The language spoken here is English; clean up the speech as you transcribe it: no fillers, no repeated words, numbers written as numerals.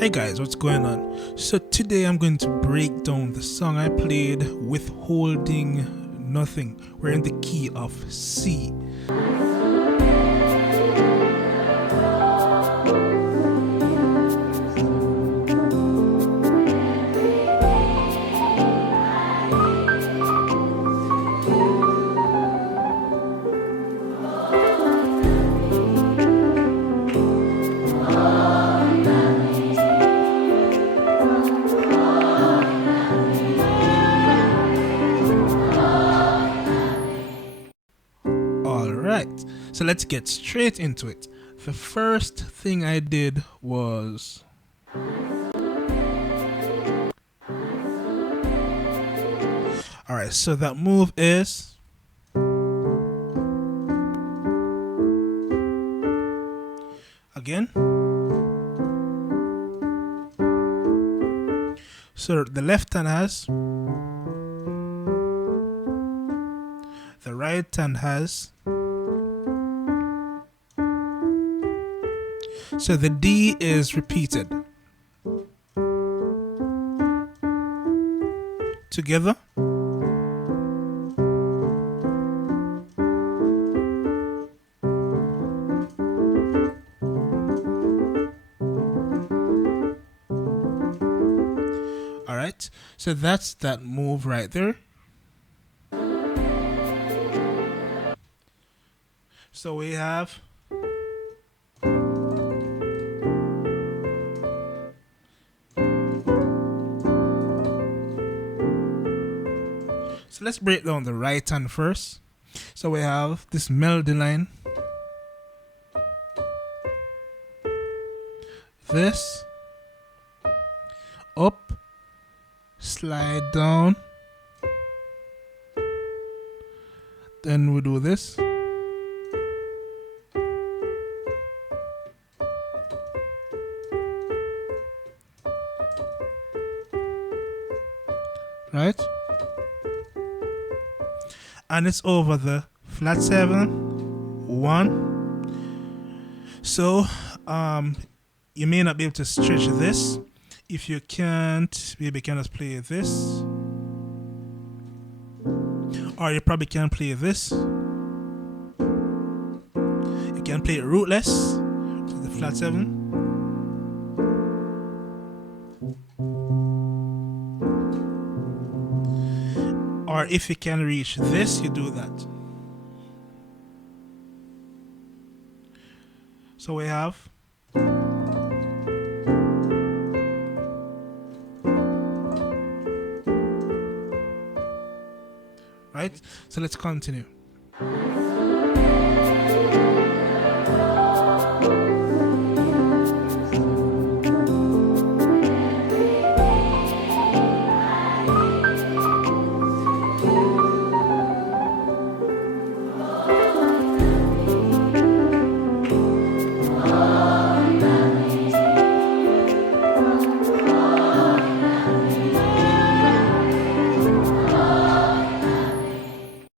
Hey guys, what's going on? So today I'm going to break down the song I played, Withholding Nothing. We're in the key of C. Alright, so let's get straight into it. The first thing I did was alright, so that move is again. So the left hand has, the right hand has. So the D is repeated together. Alright, so that's that move right there. So we have so let's break down the right hand first. So we have this melody line, this, up, slide down, then we do this, right? And it's over the flat 7, 1. So you may not be able to stretch this. If you can't, maybe you can just play this, or you probably can play this. You can play it rootless, which is the flat 7. Or if you can reach this, you do that. So we have right? So let's continue.